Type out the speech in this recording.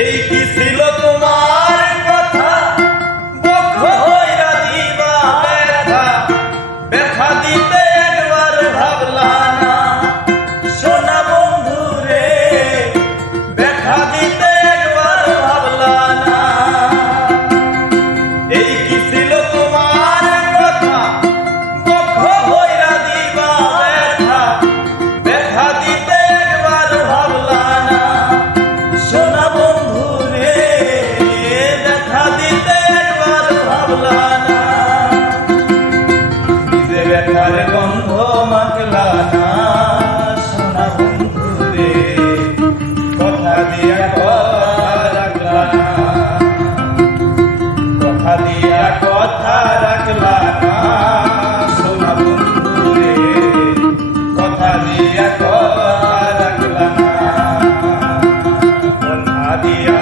এই কি ছিল তোমার কথা বক্ষ হইরা দিবা ব্যথা ব্যথা দিতে একবার ভাবলা না সোনা বন্ধু রে ব্যথা দিতে একবার ভাবলা না এই কি ছিল তোমার কথা বক্ষ হইরা দিবা ব্যথা ব্যথা দিতে একবার ভাবলা না সোনা বন্ধু রে ব্যথা দিতে একবার ভাবলা না নিজে ব্যথার গন্ধ মাখলা না সোনা বন্ধু রে কথা দিয়া কথা রাখলা না কথা দিয়া কথা রাখলা না সোনা বন্ধু রে কথা দিয়া কথা রাখলা না কথা দিয়া